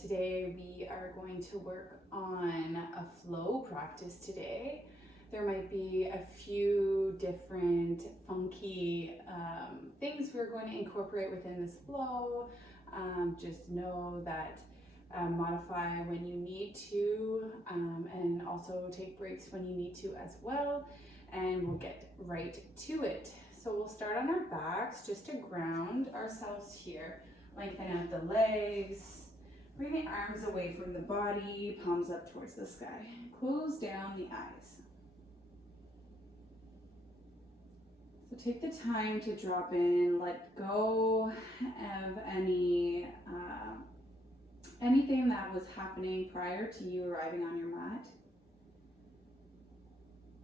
Today we are going to work on a flow practice today. There might be a few different funky things we're going to incorporate within this flow. Just know that modify when you need to, and also take breaks when you need to as well. And we'll get right to it. So we'll start on our backs just to ground ourselves here. Lengthen out the legs. Bring the arms away from the body, palms up towards the sky. Close down the eyes. So take the time to drop in, let go of anything that was happening prior to you arriving on your mat.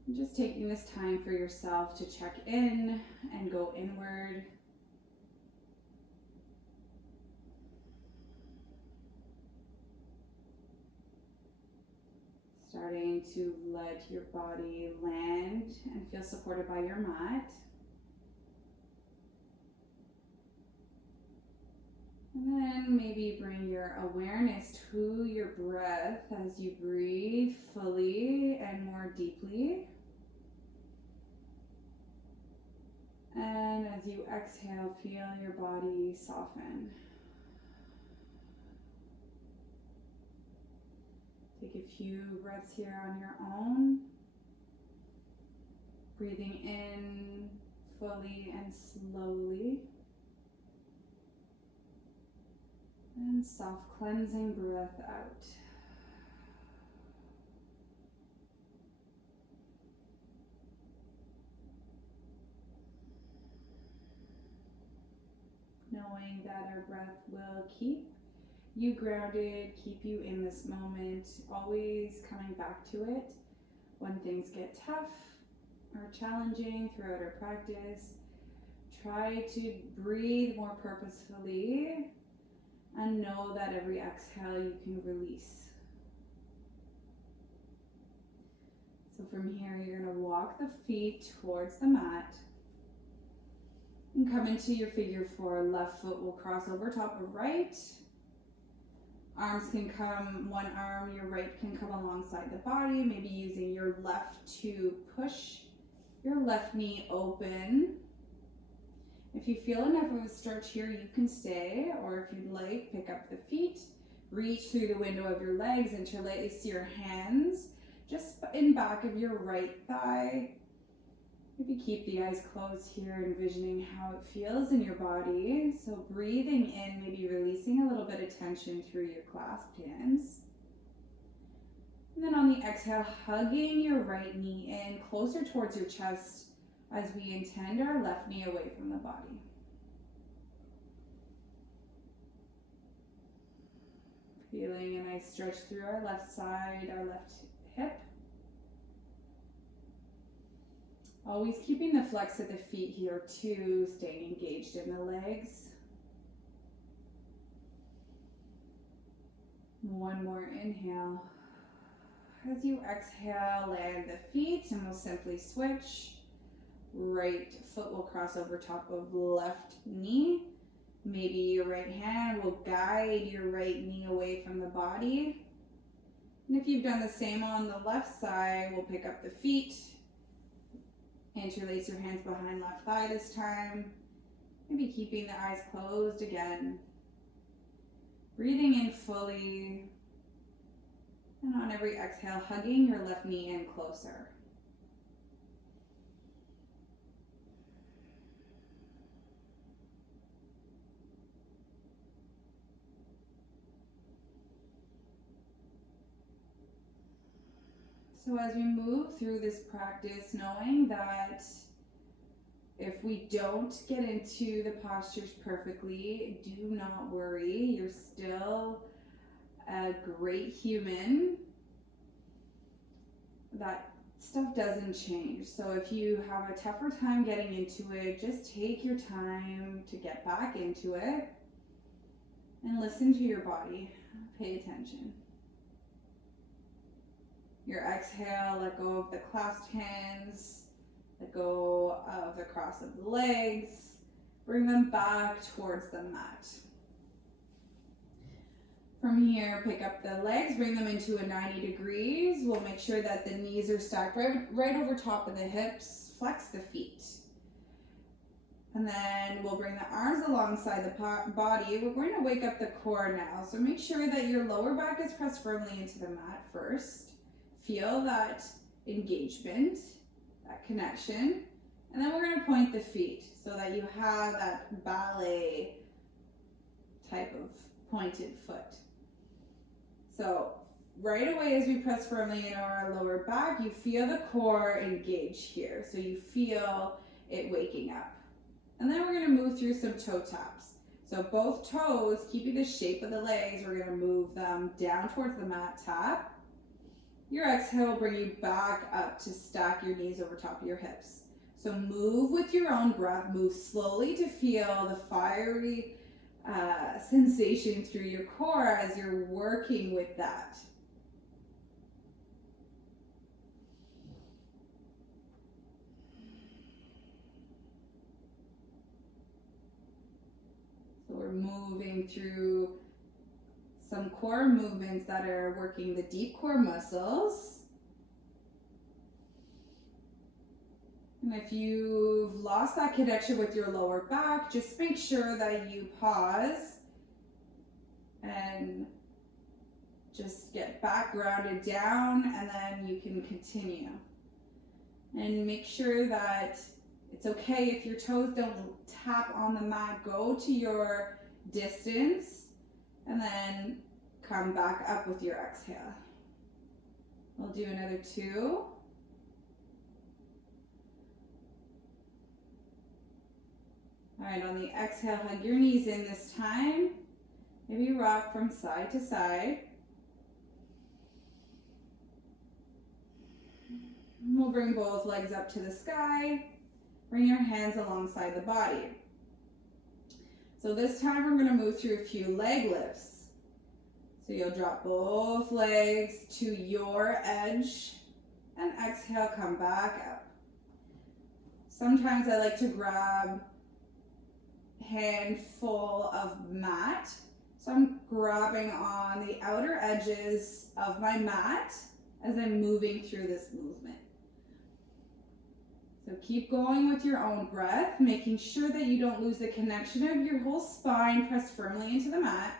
And just taking this time for yourself to check in and go inward. Starting to let your body land and feel supported by your mat. And then maybe bring your awareness to your breath as you breathe fully and more deeply. And as you exhale, feel your body soften. Take a few breaths here on your own. Breathing in fully and slowly. And soft cleansing breath out. Knowing that our breath will keep you grounded, keep you in this moment, always coming back to it when things get tough or challenging throughout our practice. Try to breathe more purposefully and know that every exhale you can release. So from here, you're going to walk the feet towards the mat and come into your figure four. Left foot will cross over top of right. Arms can come, one arm, your right can come alongside the body, maybe using your left to push your left knee open. If you feel enough of a stretch here, you can stay, or if you'd like, pick up the feet, reach through the window of your legs, interlace your hands just in back of your right thigh. Maybe keep the eyes closed here, envisioning how it feels in your body. So breathing in, maybe releasing a little bit of tension through your clasped hands. And then on the exhale, hugging your right knee in closer towards your chest as we intend our left knee away from the body. Feeling a nice stretch through our left side, our left hip. Always keeping the flex of the feet here too, staying engaged in the legs. One more inhale. As you exhale, land the feet and we'll simply switch. Right foot will cross over top of left knee. Maybe your right hand will guide your right knee away from the body. And if you've done the same on the left side, we'll pick up the feet. Interlace your hands behind left thigh this time. Maybe keeping the eyes closed again. Breathing in fully. And on every exhale, hugging your left knee in closer. So as we move through this practice, knowing that if we don't get into the postures perfectly, do not worry. You're still a great human. That stuff doesn't change. So if you have a tougher time getting into it, just take your time to get back into it and listen to your body. Pay attention. Your exhale, let go of the clasped hands, let go of the cross of the legs, bring them back towards the mat. From here, pick up the legs, bring them into a 90 degrees. We'll make sure that the knees are stacked right over top of the hips. Flex the feet. And then we'll bring the arms alongside the body. We're going to wake up the core now. So make sure that your lower back is pressed firmly into the mat first. Feel that engagement, that connection. And then we're going to point the feet so that you have that ballet type of pointed foot. So right away as we press firmly into our lower back, you feel the core engage here. So you feel it waking up. And then we're going to move through some toe taps. So both toes, keeping the shape of the legs, we're going to move them down towards the mat, tap. Your exhale will bring you back up to stack your knees over top of your hips. So move with your own breath. Move slowly to feel the fiery sensation through your core as you're working with that. So we're moving through some core movements that are working the deep core muscles. And if you've lost that connection with your lower back, just make sure that you pause and just get back grounded down, and then you can continue. And make sure that it's okay if your toes don't tap on the mat. Go to your distance and then come back up with your exhale. We'll do another 2. All right, on the exhale, hug your knees in this time. Maybe rock from side to side. We'll bring both legs up to the sky. Bring your hands alongside the body. So this time we're going to move through a few leg lifts. So you'll drop both legs to your edge and exhale, come back up. Sometimes I like to grab handful of mat. So I'm grabbing on the outer edges of my mat as I'm moving through this movement. So keep going with your own breath, making sure that you don't lose the connection of your whole spine. Press firmly into the mat.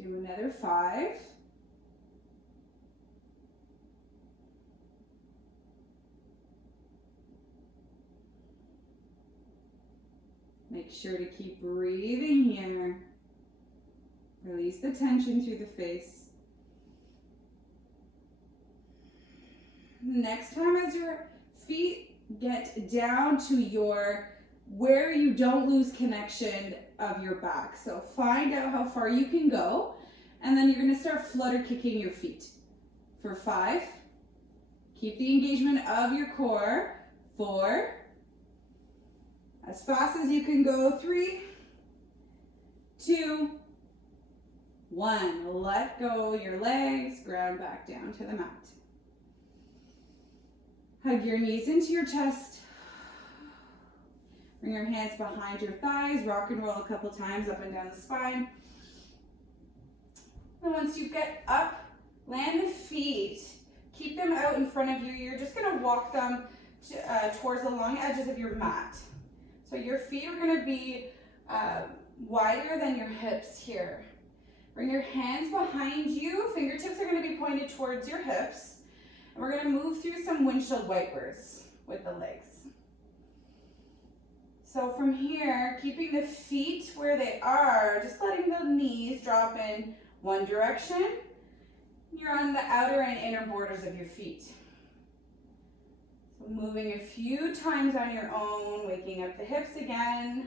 Do another 5. Make sure to keep breathing here. Release the tension through the face. Next time, as your feet get down to where you don't lose connection of your back. So find out how far you can go, and then you're going to start flutter kicking your feet. For 5, keep the engagement of your core. 4, as fast as you can go. 3, 2, 1. Let go your legs, ground back down to the mat. Hug your knees into your chest. Bring your hands behind your thighs. Rock and roll a couple times up and down the spine. And once you get up, land the feet. Keep them out in front of you. You're just going to walk them towards the long edges of your mat. So your feet are going to be wider than your hips here. Bring your hands behind you. Fingertips are going to be pointed towards your hips. And we're going to move through some windshield wipers with the legs. So from here, keeping the feet where they are, just letting the knees drop in one direction. You're on the outer and inner borders of your feet. So moving a few times on your own, waking up the hips again.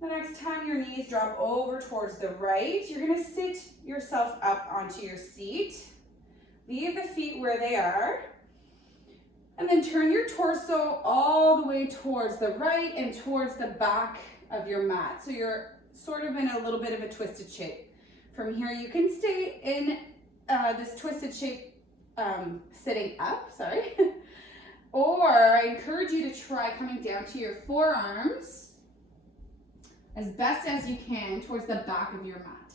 The next time your knees drop over towards the right, you're going to sit yourself up onto your seat. Leave the feet where they are. And then turn your torso all the way towards the right and towards the back of your mat. So you're sort of in a little bit of a twisted shape. From here, you can stay in this twisted shape sitting up, Or I encourage you to try coming down to your forearms as best as you can towards the back of your mat.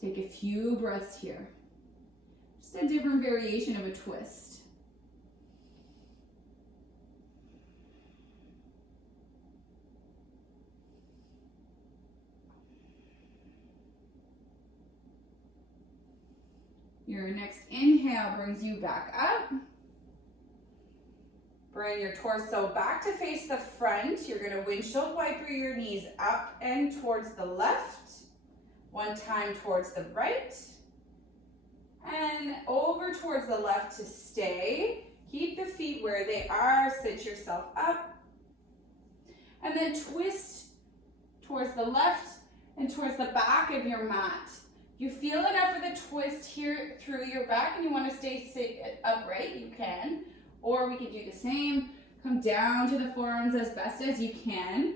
Take a few breaths here. Just a different variation of a twist. Your next inhale brings you back up. Bring your torso back to face the front. You're going to windshield wiper your knees up and towards the left. One time towards the right. And over towards the left to stay. Keep the feet where they are. Sit yourself up. And then twist towards the left and towards the back of your mat. You feel enough of the twist here through your back and you want to stay upright, you can. Or we can do the same. Come down to the forearms as best as you can.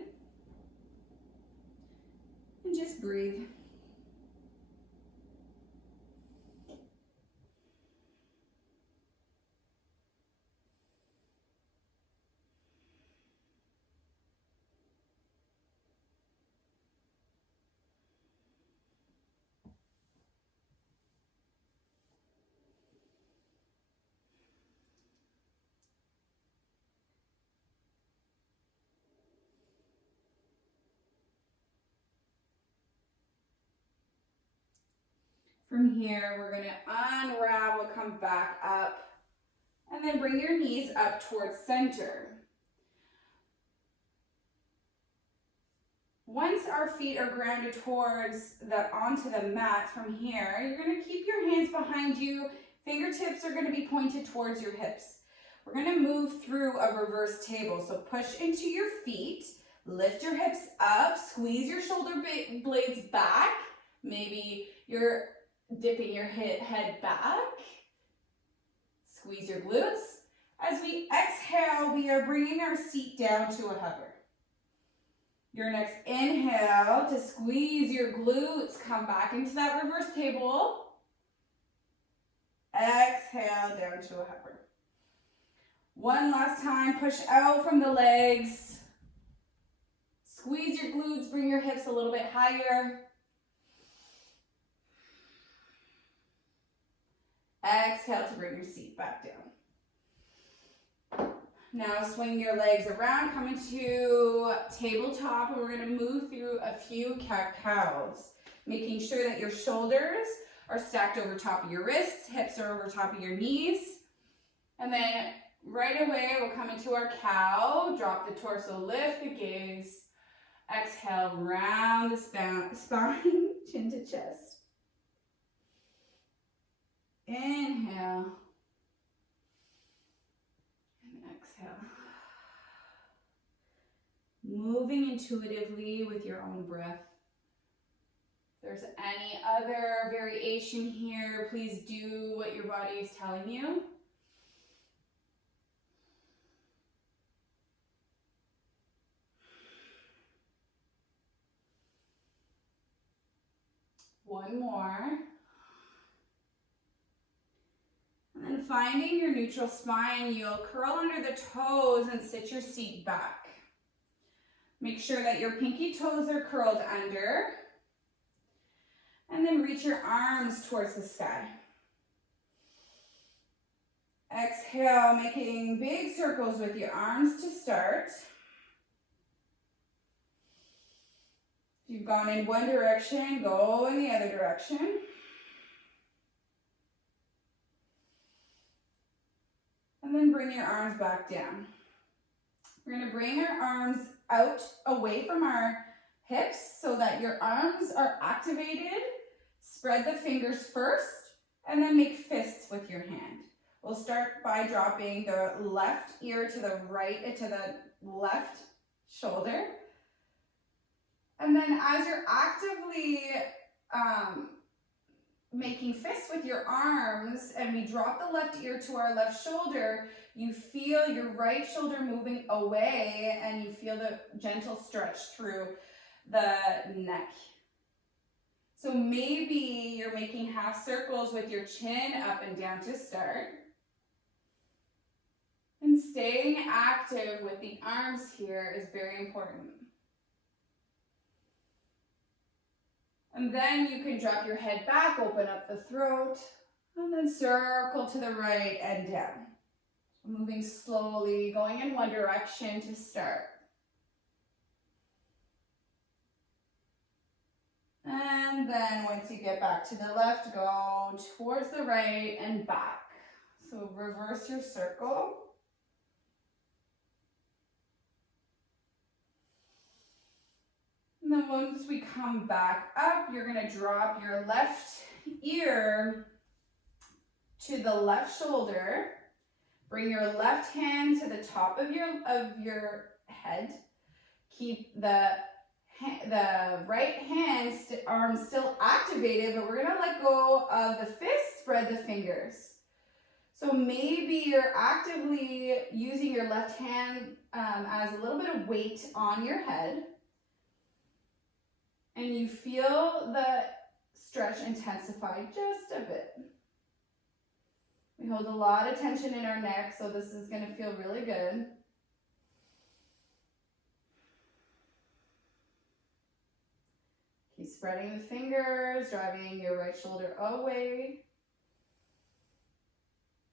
And just breathe. From here, we're going to unravel, come back up, and then bring your knees up towards center. Once our feet are grounded onto the mat from here, you're going to keep your hands behind you. Fingertips are going to be pointed towards your hips. We're going to move through a reverse table. So push into your feet, lift your hips up, squeeze your shoulder blades back. Maybe you're dipping your head back. Squeeze your glutes. As we exhale, we are bringing our seat down to a hover. Your next inhale to squeeze your glutes. Come back into that reverse table. Exhale down to a hover. One last time, push out from the legs. Squeeze your glutes, bring your hips a little bit higher. Exhale to bring your seat back down. Now swing your legs around, come into tabletop, and we're going to move through a few cat-cows, making sure that your shoulders are stacked over top of your wrists, hips are over top of your knees. And then right away, we'll come into our cow, drop the torso, lift the gaze. Exhale, round the spine, chin to chest. Inhale. And exhale. Moving intuitively with your own breath. If there's any other variation here, please do what your body is telling you. One more. And then finding your neutral spine, you'll curl under the toes and sit your seat back. Make sure that your pinky toes are curled under. And then reach your arms towards the sky. Exhale, making big circles with your arms to start. If you've gone in one direction, go in the other direction. And then bring your arms back down. We're going to bring our arms out away from our hips so that your arms are activated. Spread the fingers first and then make fists with your hand. We'll start by dropping the left ear to the right, to the left shoulder. And then as you're actively making fists with your arms and we drop the left ear to our left shoulder, you feel your right shoulder moving away and you feel the gentle stretch through the neck. So maybe you're making half circles with your chin up and down to start. And staying active with the arms here is very important. And then you can drop your head back, open up the throat, and then circle to the right and down. Moving slowly, going in one direction to start. And then once you get back to the left, go towards the right and back. So reverse your circle. And then once we come back up, you're going to drop your left ear to the left shoulder. Bring your left hand to the top of your head. Keep the right hand arm still activated, but we're going to let go of the fist, spread the fingers. So maybe you're actively using your left hand as a little bit of weight on your head. And you feel the stretch intensify just a bit. We hold a lot of tension in our neck, so this is going to feel really good. Keep spreading the fingers, driving your right shoulder away.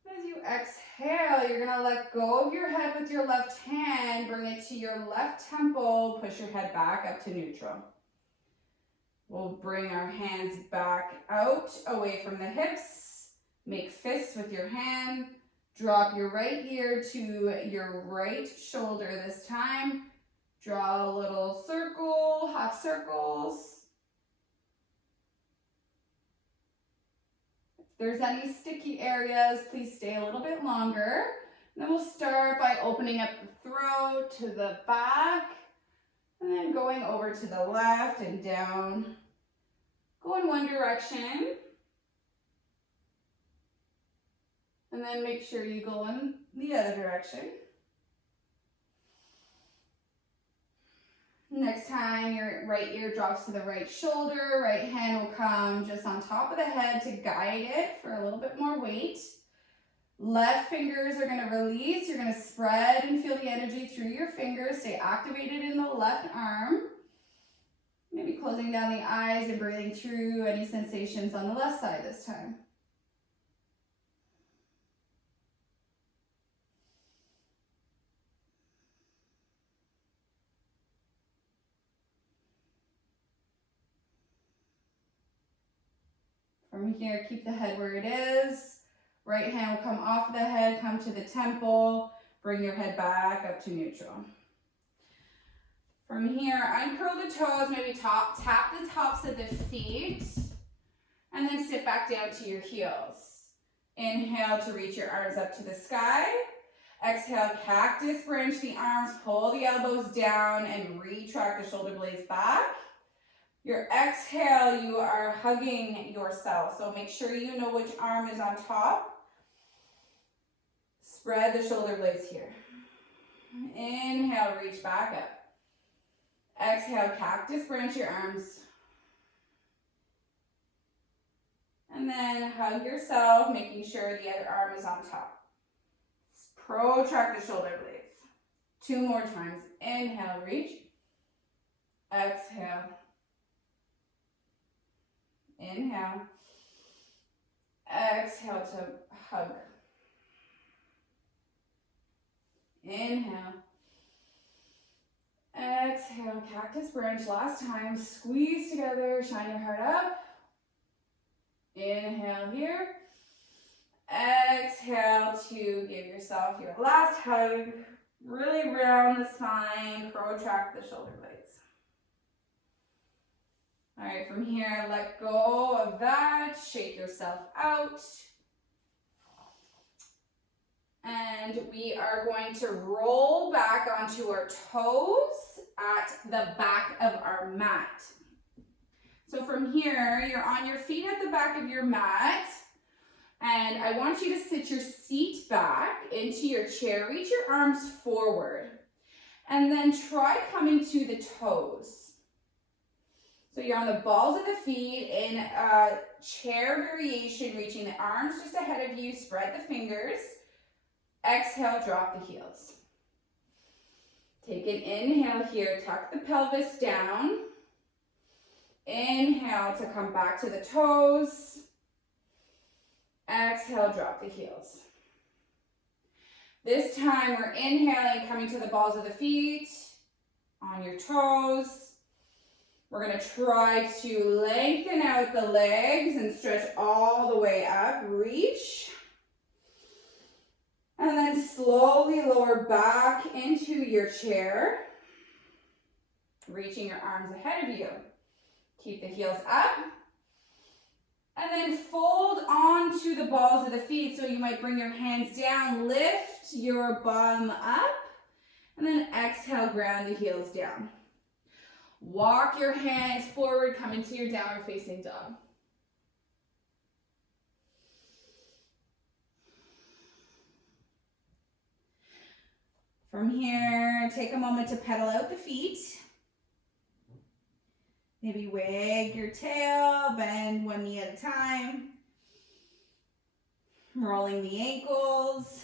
As you exhale, you're going to let go of your head with your left hand, bring it to your left temple, push your head back up to neutral. We'll bring our hands back out, away from the hips. Make fists with your hand. Drop your right ear to your right shoulder this time. Draw a little circle, half circles. If there's any sticky areas, please stay a little bit longer. And then we'll start by opening up the throat to the back. And then going over to the left and down. Go in one direction. And then make sure you go in the other direction. Next time, your right ear drops to the right shoulder. Right hand will come just on top of the head to guide it for a little bit more weight. Left fingers are going to release. You're going to spread and feel the energy through your fingers. Stay activated in the left arm. Maybe closing down the eyes and breathing through any sensations on the left side this time. From here, keep the head where it is. Right hand will come off the head, come to the temple. Bring your head back up to neutral. From here, uncurl the toes, maybe tap the tops of the feet, and then sit back down to your heels. Inhale to reach your arms up to the sky. Exhale, cactus branch the arms, pull the elbows down, and retract the shoulder blades back. Your exhale, you are hugging yourself, so make sure you know which arm is on top. Spread the shoulder blades here. Inhale, reach back up. Exhale, cactus branch your arms. And then hug yourself, making sure the other arm is on top. Protract the shoulder blades. 2 more times. Inhale, reach. Exhale. Inhale. Exhale to hug. Inhale. Exhale, cactus branch. Last time, squeeze together, shine your heart up. Inhale here. Exhale to give yourself your last hug. Really round the spine, protract the shoulder blades. All right, from here, let go of that. Shake yourself out. And we are going to roll back onto our toes at the back of our mat. So from here, you're on your feet at the back of your mat. And I want you to sit your seat back into your chair. Reach your arms forward. And then try coming to the toes. So you're on the balls of the feet in a chair variation, reaching the arms just ahead of you. Spread the fingers. Exhale, drop the heels. Take an inhale here, tuck the pelvis down. Inhale to come back to the toes. Exhale, drop the heels. This time we're inhaling, coming to the balls of the feet, on your toes. We're gonna try to lengthen out the legs and stretch all the way up, reach. And then slowly lower back into your chair, reaching your arms ahead of you. Keep the heels up. And then fold onto the balls of the feet. So you might bring your hands down, lift your bum up, and then exhale, ground the heels down. Walk your hands forward, come into your downward facing dog. From here, take a moment to pedal out the feet. Maybe wag your tail, bend one knee at a time. Rolling the ankles.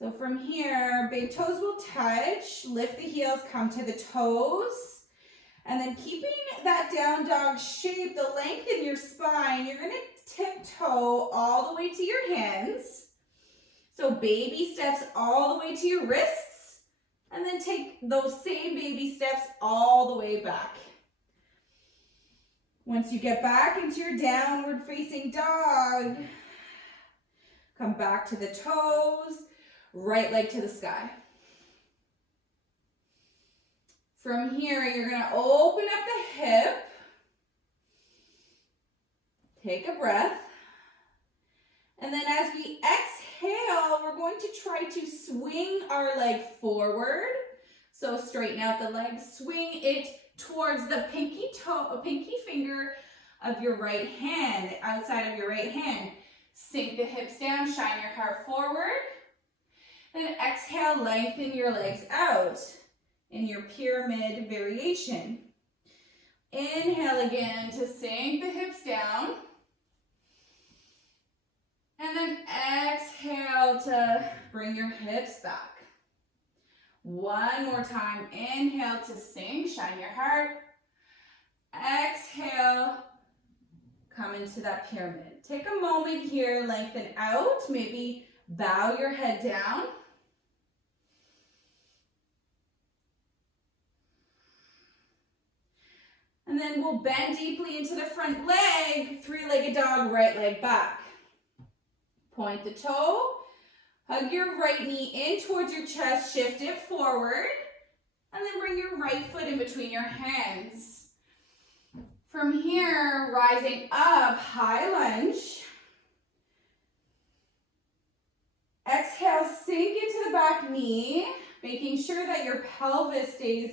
So from here, big toes will touch, lift the heels, come to the toes. And then keeping that down dog shape, the length in your spine, you're gonna tiptoe all the way to your hands. So baby steps all the way to your wrists, and then take those same baby steps all the way back. Once you get back into your downward facing dog, come back to the toes, right leg to the sky. From here, you're gonna open up the hip, take a breath, and then as we exhale, we're going to try to swing our leg forward. So straighten out the leg, swing it towards the pinky finger of your right hand, outside of your right hand. Sink the hips down, shine your heart forward. Then exhale, lengthen your legs out in your pyramid variation. Inhale again to sink the hips down. And then exhale to bring your hips back. One more time. Inhale to sink, shine your heart. Exhale, come into that pyramid. Take a moment here, lengthen out. Maybe bow your head down. And then we'll bend deeply into the front leg, three-legged dog, right leg back. Point the toe, hug your right knee in towards your chest, shift it forward, and then bring your right foot in between your hands. From here, rising up, high lunge. Exhale, sink into the back knee, making sure that your pelvis stays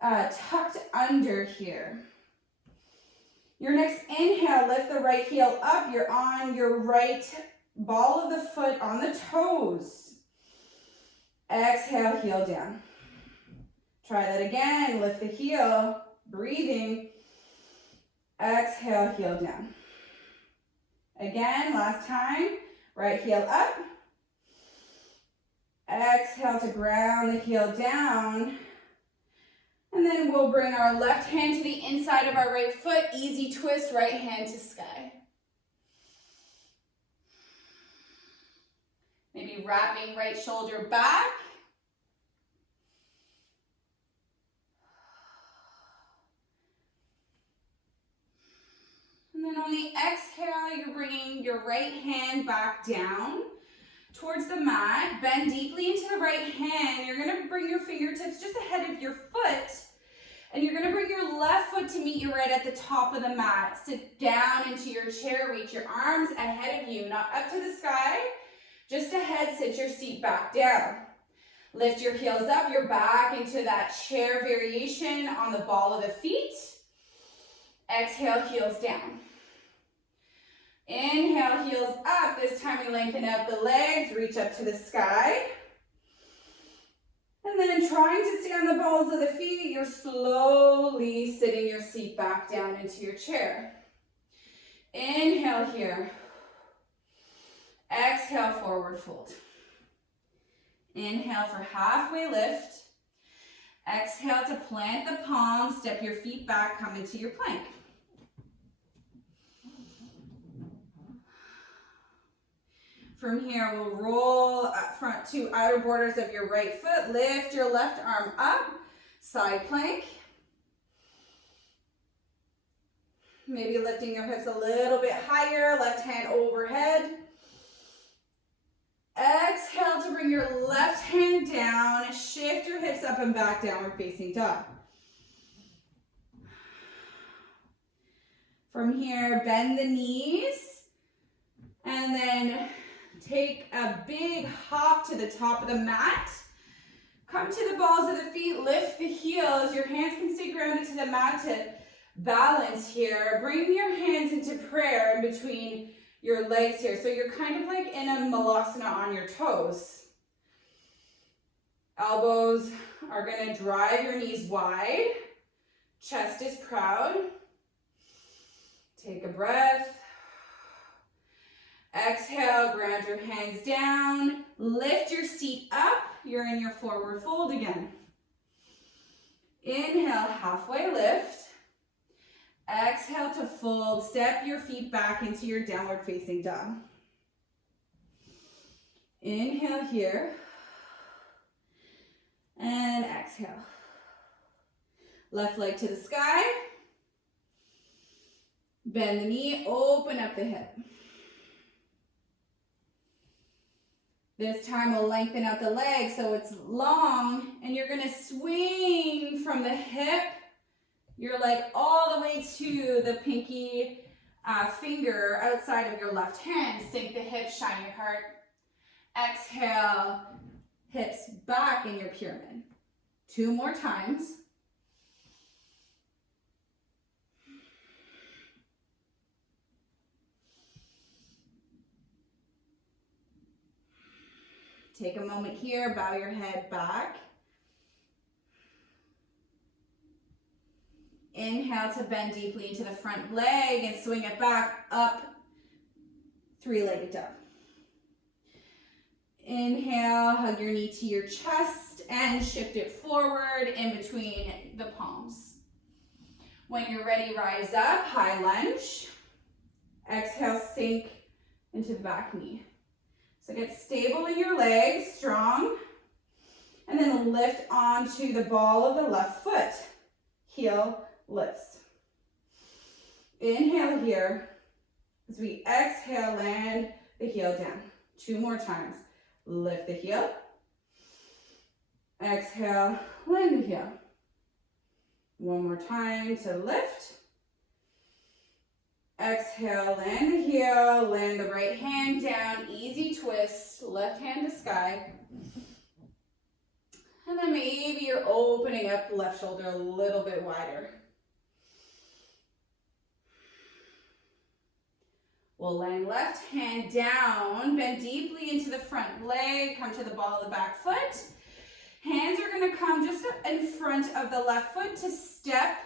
tucked under here. Your next inhale, lift the right heel up. You're on your right ball of the foot on the toes. Exhale, heel down. Try that again. Lift the heel, breathing. Exhale, heel down. Again, last time. Right heel up. Exhale to ground the heel down. And then we'll bring our left hand to the inside of our right foot. Easy twist, right hand to sky. Maybe wrapping right shoulder back. And then on the exhale, you're bringing your right hand back down towards the mat. Bend deeply into the right hand. You're going to bring your fingertips just ahead of your foot. And you're going to bring your left foot to meet you right at the top of the mat. Sit down into your chair. Reach your arms ahead of you, not up to the sky. Just ahead, sit your seat back down. Lift your heels up. You're back into that chair variation on the ball of the feet. Exhale, heels down. Inhale, heels up. This time we lengthen out the legs, reach up to the sky. And then trying to stay on the balls of the feet, you're slowly sitting your seat back down into your chair. Inhale here. Exhale, forward fold. Inhale for halfway lift. Exhale to plant the palms, step your feet back, come into your plank. From here, we'll roll up front to outer borders of your right foot. Lift your left arm up, side plank. Maybe lifting your hips a little bit higher, left hand overhead. Exhale to bring your left hand down, shift your hips up and back, downward facing dog. From here, bend the knees, and then take a big hop to the top of the mat. Come to the balls of the feet, lift the heels. Your hands can stay grounded to the mat to balance here. Bring your hands into prayer in between your legs here. So you're kind of like in a malasana on your toes. Elbows are going to drive your knees wide. Chest is proud. Take a breath. Exhale, ground your hands down. Lift your seat up. You're in your forward fold again. Inhale, halfway lift. Exhale to fold. Step your feet back into your downward facing dog. Inhale here. And exhale. Left leg to the sky. Bend the knee, open up the hip. This time we'll lengthen out the leg so it's long, and you're gonna swing from the hip, your leg all the way to the pinky finger outside of your left hand. Sink the hips, shine your heart. Exhale, hips back in your pyramid. 2 more times. Take a moment here, bow your head back. Inhale to bend deeply into the front leg and swing it back up, 3-legged dog. Inhale, hug your knee to your chest and shift it forward in between the palms. When you're ready, rise up, high lunge. Exhale, sink into the back knee. So get stable in your legs, strong, and then lift onto the ball of the left foot. Heel lifts. Inhale here. As we exhale, land the heel down. 2 more times. Lift the heel. Exhale, land the heel. 1 more time to lift. Exhale, land the heel, land the right hand down, easy twist, left hand to sky. And then maybe you're opening up the left shoulder a little bit wider. We'll land left hand down, bend deeply into the front leg, come to the ball of the back foot. Hands are gonna come just in front of the left foot to step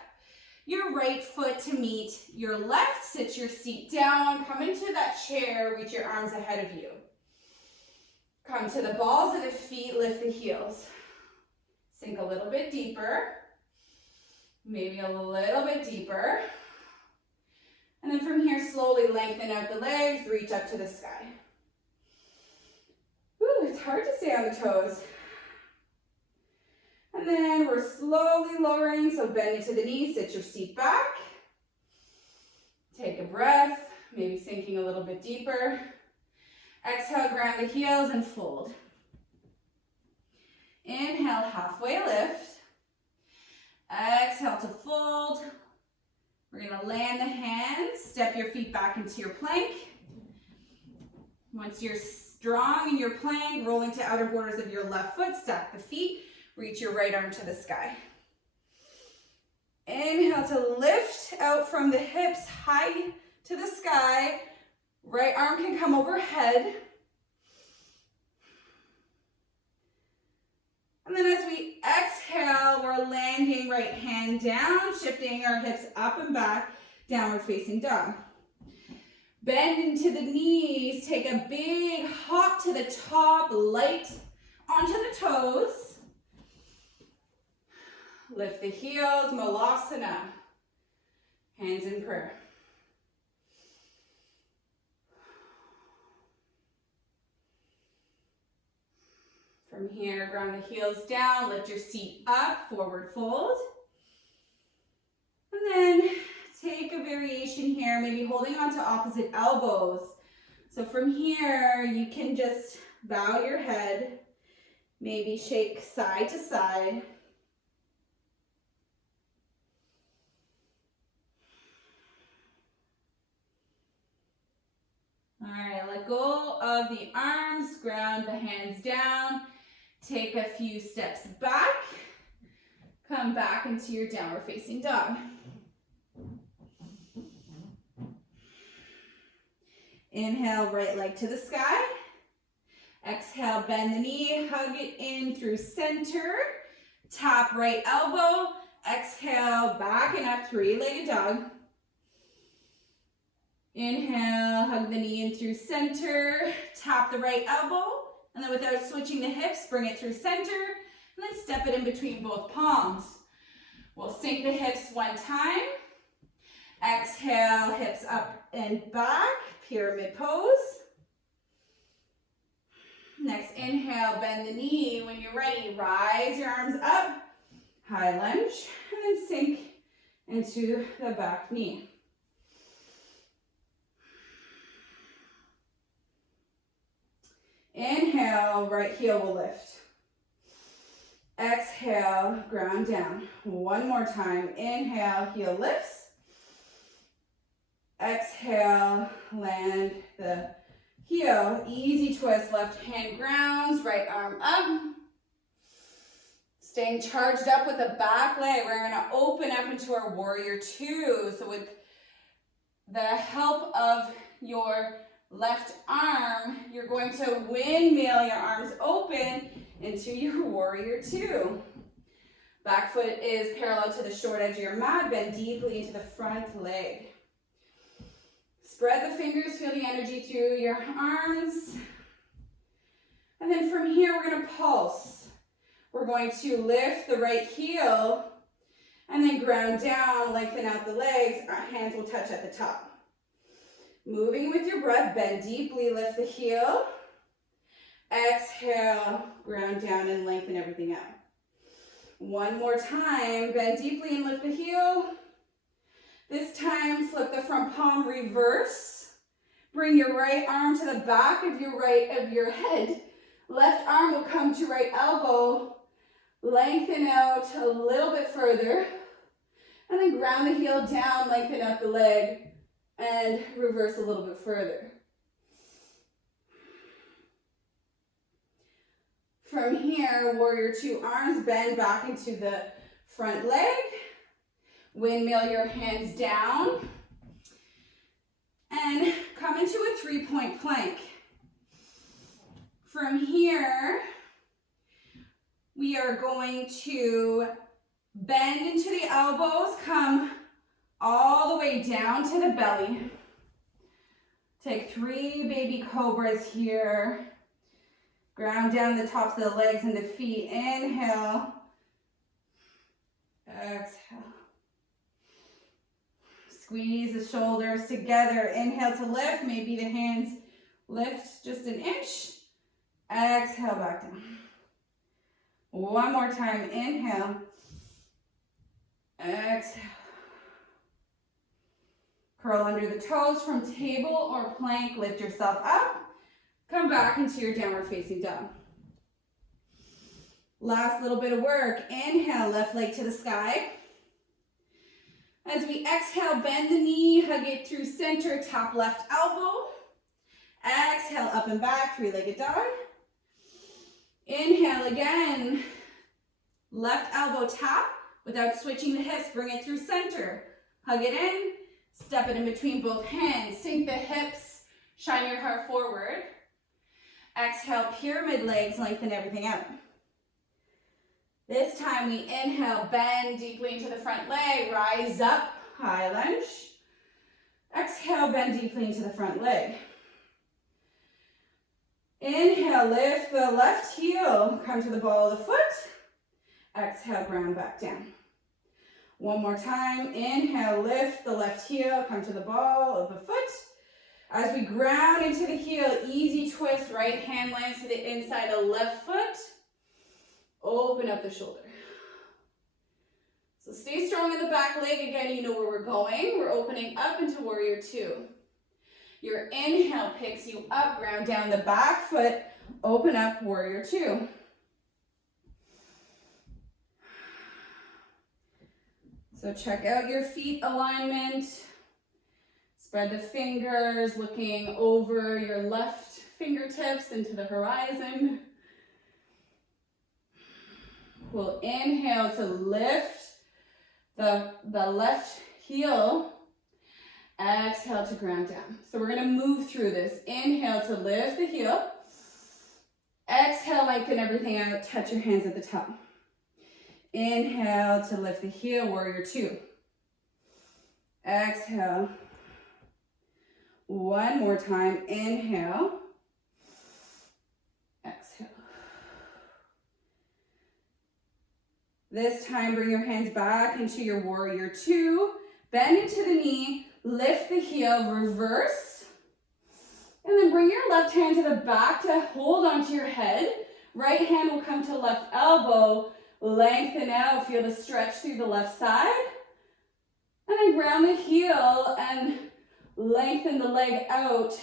your right foot to meet your left. Sit your seat down, come into that chair, reach your arms ahead of you. Come to the balls of the feet, lift the heels. Sink a little bit deeper, maybe a little bit deeper. And then from here, slowly lengthen out the legs, reach up to the sky. Whew, it's hard to stay on the toes. And then we're slowly lowering, so bend into the knees, sit your seat back. Take a breath, maybe sinking a little bit deeper. Exhale, ground the heels and fold. Inhale, halfway lift. Exhale to fold. We're gonna land the hands, step your feet back into your plank. Once you're strong in your plank, roll into outer borders of your left foot, stack the feet. Reach your right arm to the sky. Inhale to lift out from the hips, high to the sky. Right arm can come overhead. And then as we exhale, we're landing right hand down, shifting our hips up and back, downward facing dog. Bend into the knees, take a big hop to the top, light onto the toes. Lift the heels, Malasana. Hands in prayer. From here, ground the heels down, lift your seat up, forward fold. And then take a variation here, maybe holding onto opposite elbows. So from here, you can just bow your head, maybe shake side to side. All right, let go of the arms, ground the hands down. Take a few steps back. Come back into your downward facing dog. Inhale, right leg to the sky. Exhale, bend the knee, hug it in through center. Tap right elbow. Exhale, back and up, three-legged dog. Inhale, hug the knee in through center. Tap the right elbow. And then without switching the hips, bring it through center. And then step it in between both palms. We'll sink the hips one time. Exhale, hips up and back. Pyramid pose. Next, inhale, bend the knee. When you're ready, rise your arms up. High lunge. And then sink into the back knee. Inhale, right heel will lift. Exhale, ground down. One more time. Inhale, heel lifts. Exhale, land the heel. Easy twist, left hand grounds, right arm up. Staying charged up with the back leg. We're gonna open up into our warrior two. So with the help of your left arm, you're going to windmill your arms open into your warrior two. Back foot is parallel to the short edge of your mat. Bend deeply into the front leg. Spread the fingers, feel the energy through your arms. And then from here, we're gonna pulse. We're going to lift the right heel and then ground down, lengthen out the legs. Our hands will touch at the top. Moving with your breath, bend deeply, lift the heel. Exhale, ground down and lengthen everything out. One more time, bend deeply and lift the heel. This time, flip the front palm reverse. Bring your right arm to the back of your head. Left arm will come to right elbow. Lengthen out a little bit further. And then ground the heel down, lengthen out the leg. And reverse a little bit further. From here, warrior two, arms bend back into the front leg. Windmill your hands down. And come into a three-point plank. From here, we are going to bend into the elbows, come all the way down to the belly. Take 3 baby cobras here. Ground down the tops of the legs and the feet. Inhale. Exhale. Squeeze the shoulders together. Inhale to lift. Maybe the hands lift just an inch. Exhale back down. One more time. Inhale. Exhale. Curl under the toes from table or plank. Lift yourself up. Come back into your downward facing dog. Last little bit of work. Inhale, left leg to the sky. As we exhale, bend the knee, hug it through center, top left elbow. Exhale, up and back, three-legged dog. Inhale again. Left elbow tap without switching the hips. Bring it through center. Hug it in. Step it in between both hands. Sink the hips. Shine your heart forward. Exhale, pyramid legs. Lengthen everything out. This time we inhale, bend deeply into the front leg, rise up, high lunge. Exhale, bend deeply into the front leg. Inhale, lift the left heel, come to the ball of the foot. Exhale, ground back down. One more time, inhale, lift the left heel, come to the ball of the foot. As we ground into the heel, easy twist, right hand lands to the inside of left foot. Open up the shoulder. So stay strong in the back leg. Again, you know where we're going. We're opening up into warrior two. Your inhale picks you up, ground down the back foot, open up warrior two. So check out your feet alignment. Spread the fingers, looking over your left fingertips into the horizon. We'll inhale to lift the left heel. Exhale to ground down. So we're going to move through this. Inhale to lift the heel. Exhale, lengthen everything out. Touch your hands at the top. Inhale to lift the heel, warrior two. Exhale. One more time. Inhale. Exhale. This time, bring your hands back into your warrior two. Bend into the knee. Lift the heel, reverse. And then bring your left hand to the back to hold onto your head. Right hand will come to left elbow. Lengthen out, feel the stretch through the left side. And then ground the heel and lengthen the leg out.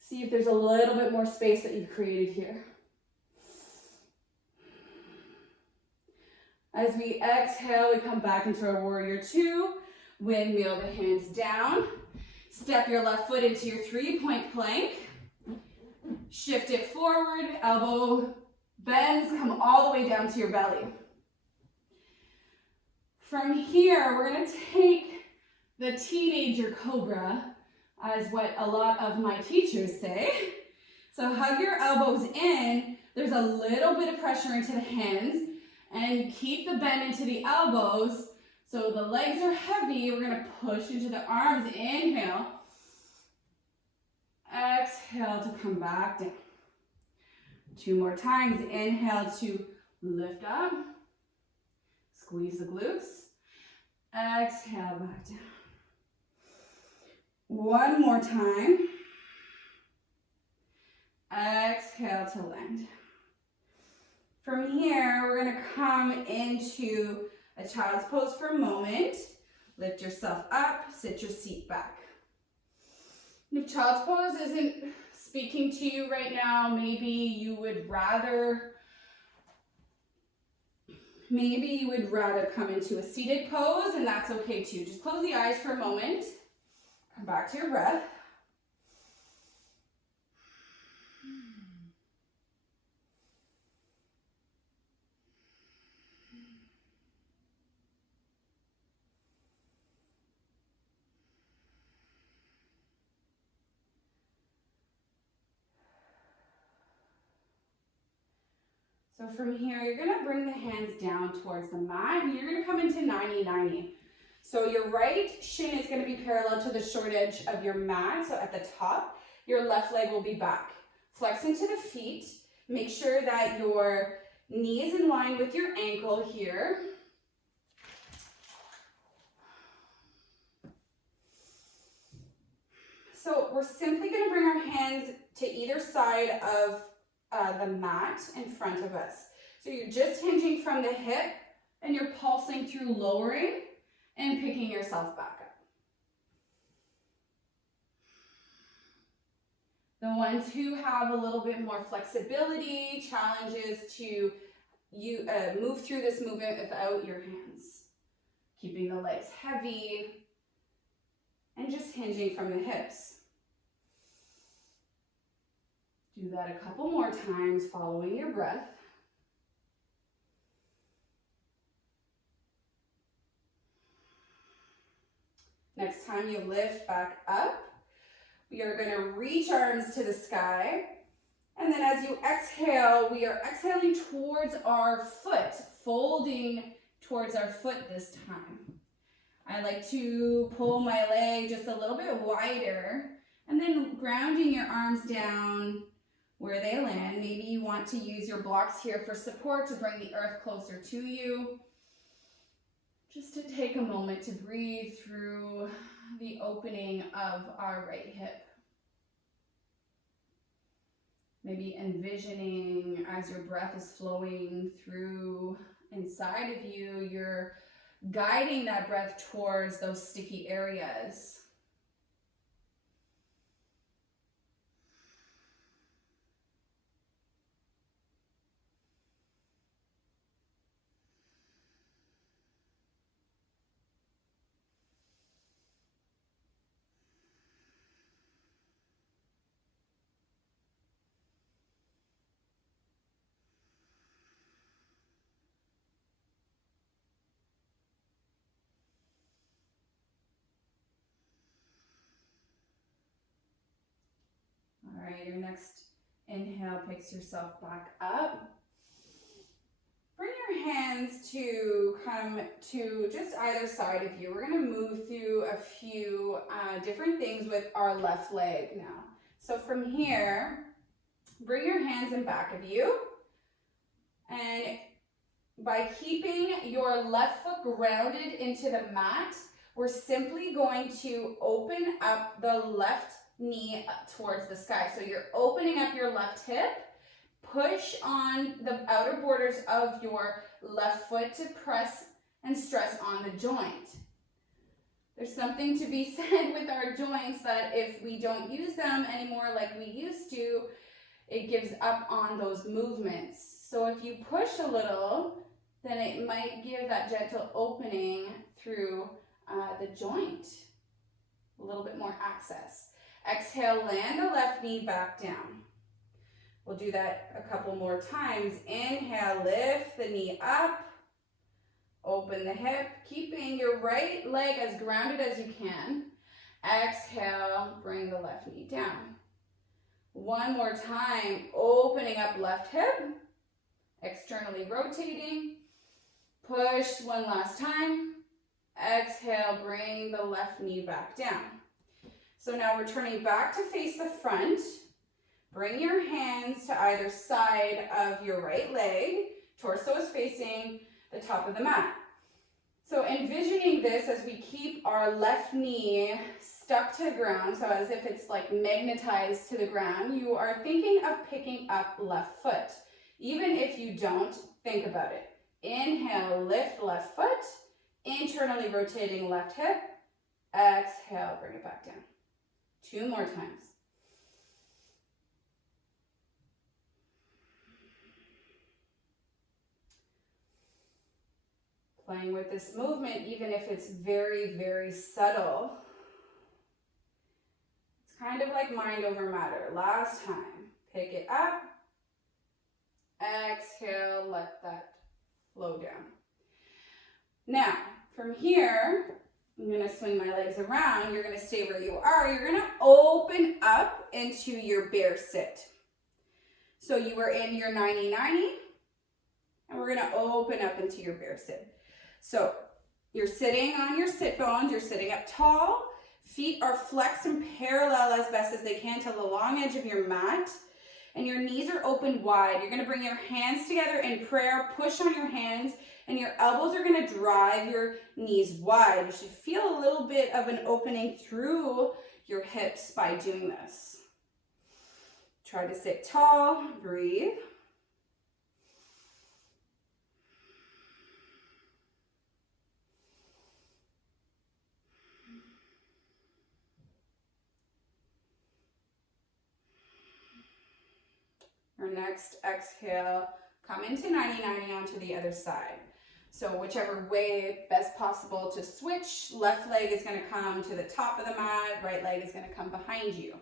See if there's a little bit more space that you've created here. As we exhale, we come back into our warrior two. Windmill the hands down. Step your left foot into your 3-point plank. Shift it forward, elbow bends, come all the way down to your belly. From here, we're going to take the teenager cobra, as what a lot of my teachers say. So hug your elbows in. There's a little bit of pressure into the hands, and keep the bend into the elbows. So the legs are heavy. We're going to push into the arms. Inhale. Exhale to come back down. 2 more times. Inhale to lift up. Squeeze the glutes. Exhale back down. One more time. Exhale to land. From here, we're going to come into a child's pose for a moment. Lift yourself up, sit your seat back. If child's pose isn't speaking to you right now, maybe you would rather come into a seated pose, and that's okay too. Just close the eyes for a moment. Come back to your breath. So from here, you're going to bring the hands down towards the mat, and you're going to come into 90-90. So your right shin is going to be parallel to the short edge of your mat. So at the top, your left leg will be back. Flex into the feet. Make sure that your knee is in line with your ankle here. So we're simply going to bring our hands to either side of the mat in front of us. So you're just hinging from the hip, and you're pulsing through lowering and picking yourself back up. The ones who have a little bit more flexibility, challenges to move through this movement without your hands. Keeping the legs heavy and just hinging from the hips. Do that a couple more times, following your breath. Next time you lift back up, we are going to reach arms to the sky. And then as you exhale, we are exhaling towards our foot folding towards our foot this time. I like to pull my leg just a little bit wider and then grounding your arms down where they land. Maybe you want to use your blocks here for support to bring the earth closer to you. Just to take a moment to breathe through the opening of our right hip. Maybe envisioning as your breath is flowing through inside of you, you're guiding that breath towards those sticky areas. All right, your next inhale picks yourself back up. Bring your hands to come to just either side of you. We're going to move through a few different things with our left leg now. So from here, bring your hands in back of you. And by keeping your left foot grounded into the mat, we're simply going to open up the left knee up towards the sky. So you're opening up your left hip, push on the outer borders of your left foot to press and stress on the joint. There's something to be said with our joints that if we don't use them anymore like we used to, it gives up on those movements. So if you push a little, then it might give that gentle opening through the joint, a little bit more access. Exhale, land the left knee back down. We'll do that a couple more times. Inhale, lift the knee up, open the hip, keeping your right leg as grounded as you can. Exhale, bring the left knee down. One more time, opening up left hip, externally rotating. Push one last time. Exhale, bring the left knee back down. So now we're turning back to face the front. Bring your hands to either side of your right leg. Torso is facing the top of the mat. So envisioning this as we keep our left knee stuck to the ground, so as if it's like magnetized to the ground, you are thinking of picking up left foot. Even if you don't, think about it. Inhale, lift left foot, internally rotating left hip. Exhale, bring it back down. Two more times. Playing with this movement, even if it's very, very subtle. It's kind of like mind over matter. Last time. Pick it up. Exhale, let that flow down. Now, from here, I'm going to swing my legs around. You're going to stay where you are. You're going to open up into your bear sit. So you were in your 90-90, and we're going to open up into your bear sit. So you're sitting on your sit bones. You're sitting up tall. Feet are flexed and parallel as best as they can to the long edge of your mat. And your knees are open wide. You're going to bring your hands together in prayer. Push on your hands. And your elbows are going to drive your knees wide. You should feel a little bit of an opening through your hips by doing this. Try to sit tall. Breathe. Our next exhale, come into 90-90 onto the other side. So whichever way best possible to switch, left leg is going to come to the top of the mat, right leg is going to come behind you.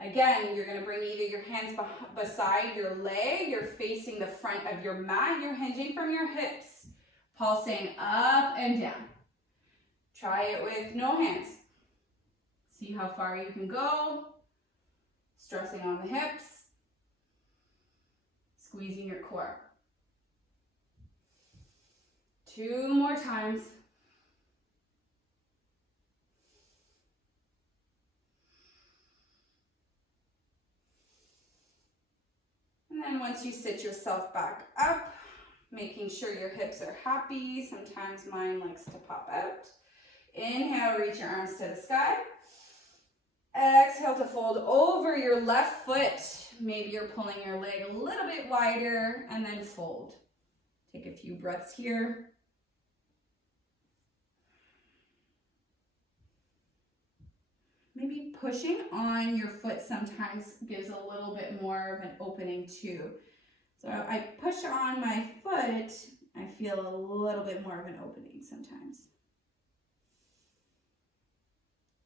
Again, you're going to bring either your hands beside your leg, you're facing the front of your mat, you're hinging from your hips, pulsing up and down. Try it with no hands. See how far you can go, stressing on the hips, squeezing your core. 2 more times. And then once you sit yourself back up, making sure your hips are happy. Sometimes mine likes to pop out. Inhale, reach your arms to the sky. Exhale to fold over your left foot. Maybe you're pulling your leg a little bit wider and then fold. Take a few breaths here. Maybe pushing on your foot sometimes gives a little bit more of an opening too. So I push on my foot, I feel a little bit more of an opening sometimes.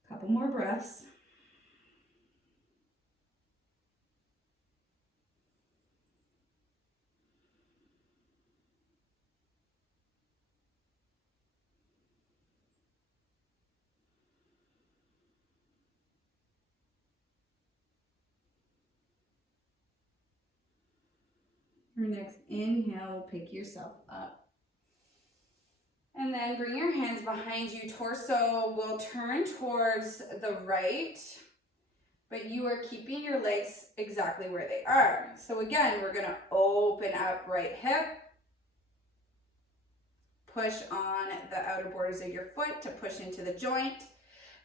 Couple more breaths. Your next inhale will pick yourself up. And then bring your hands behind you. Torso will turn towards the right, but you are keeping your legs exactly where they are. So again, we're gonna open up right hip. Push on the outer borders of your foot to push into the joint.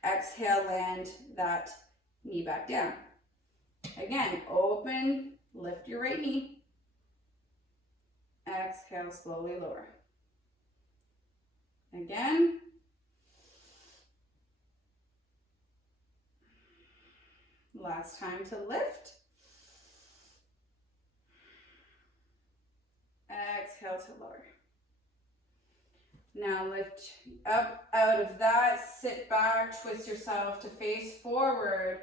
Exhale, land that knee back down. Again, open, lift your right knee. Exhale, slowly lower. Again. Last time to lift. Exhale to lower. Now lift up out of that, sit back, twist yourself to face forward.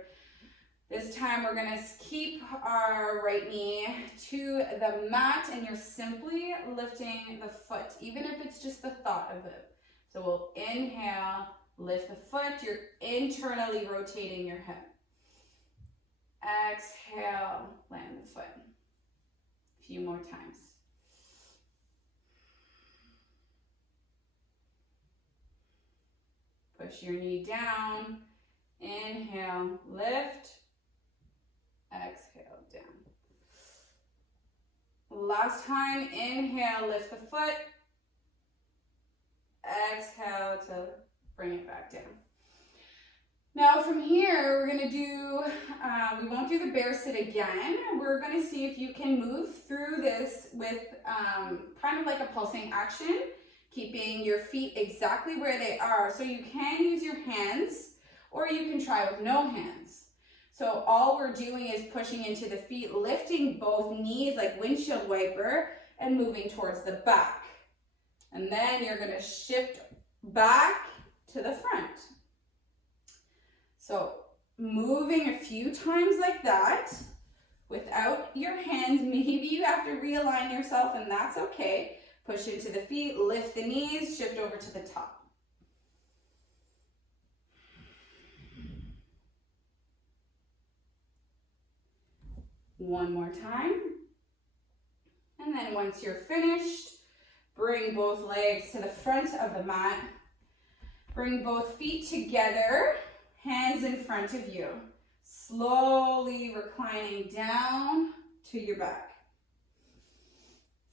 This time we're gonna keep our right knee to the mat and you're simply lifting the foot, even if it's just the thought of it. So we'll inhale, lift the foot, you're internally rotating your hip. Exhale, land the foot. A few more times. Push your knee down, inhale, lift. Exhale, down. Last time, inhale, lift the foot. Exhale to bring it back down. Now from here, we're gonna do, we won't do the bear sit again. We're gonna see if you can move through this with kind of like a pulsing action, keeping your feet exactly where they are. So you can use your hands or you can try with no hands. So all we're doing is pushing into the feet, lifting both knees like windshield wiper and moving towards the back. And then you're gonna shift back to the front. So moving a few times like that without your hands. Maybe you have to realign yourself and that's okay. Push into the feet, lift the knees, shift over to the top. One more time. And then once you're finished, bring both legs to the front of the mat. Bring both feet together, hands in front of you. Slowly reclining down to your back.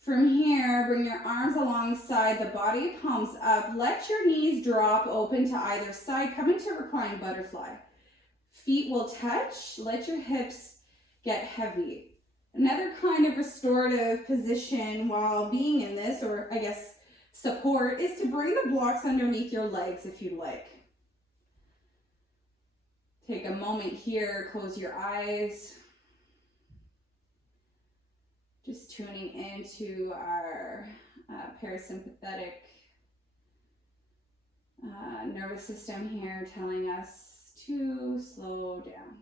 From here, bring your arms alongside the body, palms up. Let your knees drop open to either side. Come into Recline Butterfly. Feet will touch. Let your hips get heavy. Another kind of restorative position while being in this, or I guess support, is to bring the blocks underneath your legs if you'd like. Take a moment here, close your eyes. Just tuning into our parasympathetic nervous system here, telling us to slow down.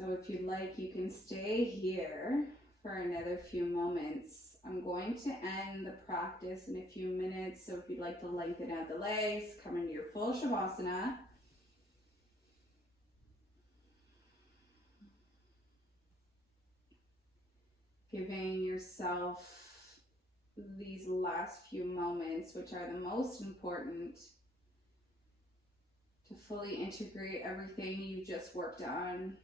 So if you'd like, you can stay here for another few moments. I'm going to end the practice in a few minutes, so if you'd like to lengthen out the legs, come into your full Shavasana. Giving yourself these last few moments, which are the most important, to fully integrate everything you just worked on.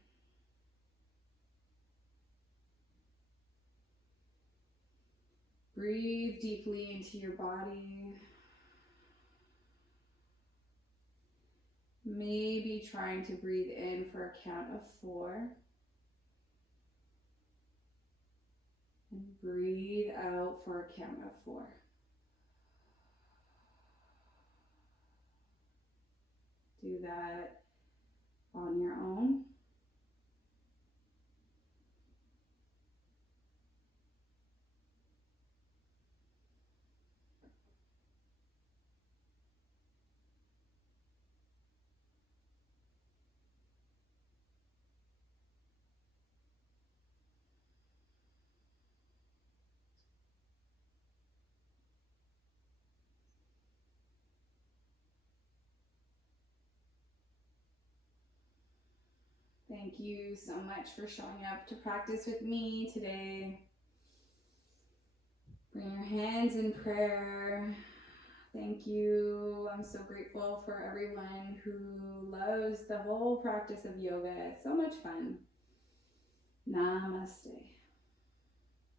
Breathe deeply into your body. Maybe trying to breathe in for a count of 4. And breathe out for a count of 4. Do that on your own. Thank you so much for showing up to practice with me today. Bring your hands in prayer. Thank you. I'm so grateful for everyone who loves the whole practice of yoga. It's so much fun. Namaste.